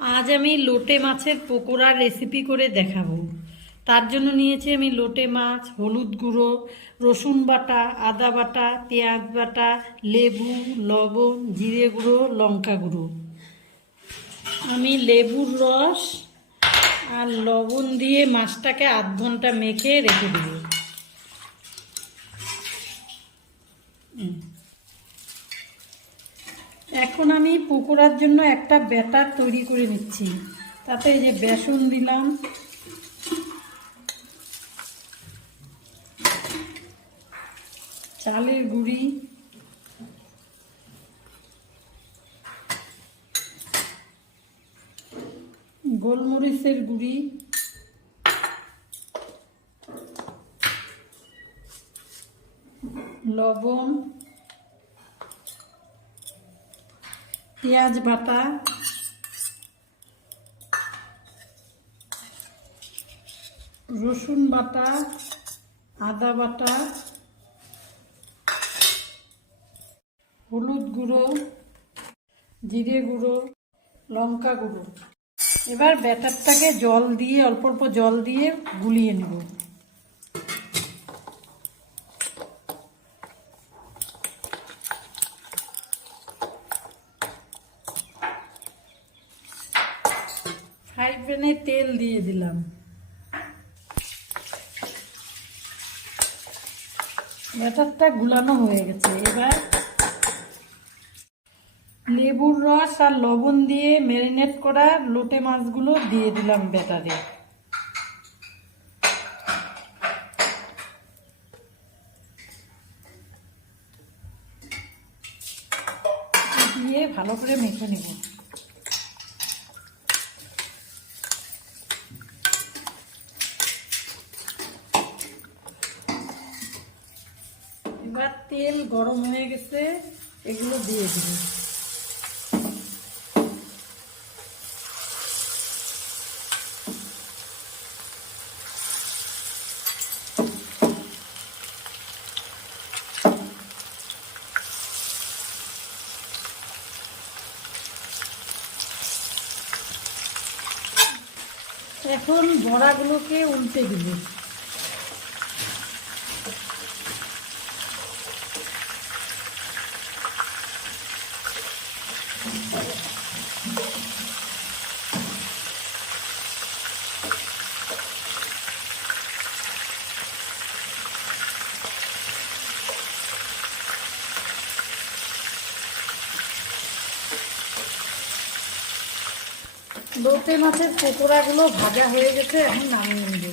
আজ আমি লোটে মাছের পকোড়ার রেসিপি করে দেখাবো। তার জন্য নিয়েছি আমি লোটে মাছ, হলুদ গুঁড়ো, রসুন বাটা, আদা বাটা, পেঁয়াজ বাটা, লেবু, লবণ, জিরে গুঁড়ো, লঙ্কা গুঁড়ো। আমি লেবুর রস আর লবণ দিয়ে মাছটাকে আধ ঘন্টা মেখে রেখে দেবো। এখন আমি পকোড়ার জন্য একটা ব্যাটার তৈরি করে নিচ্ছি। তাতে এই যে বেসন দিলাম, চালের গুঁড়ি, গোলমরিচের গুঁড়ি, লবণ, পেঁয়াজ বাটা, রসুন বাটা, আদা বাটা, হলুদ গুঁড়ো, জিরে গুঁড়ো, লঙ্কা গুঁড়ো। এবার ব্যাটারটাকে জল দিয়ে অল্প অল্প জল দিয়ে গুলিয়ে নেব। ফ্রাই প্যানে তেল দিয়ে দিলাম। ব্যাটারটা গুলানো হয়ে গেছে। এবার লেবুর রস আর লবণ দিয়ে ম্যারিনেট করা লোটে মাছগুলো দিয়ে দিলাম ব্যাটারে। দিয়ে ভালো করে মেখে নেব। এবার তেল গরম হয়ে গেছে, এগুলো দিয়ে দিব। এখন বড়াগুলোকে উল্টে দিব। লোটে মাছের পকোড়াগুলো ভাজা হয়ে গেছে, এখন নামিয়ে নেব।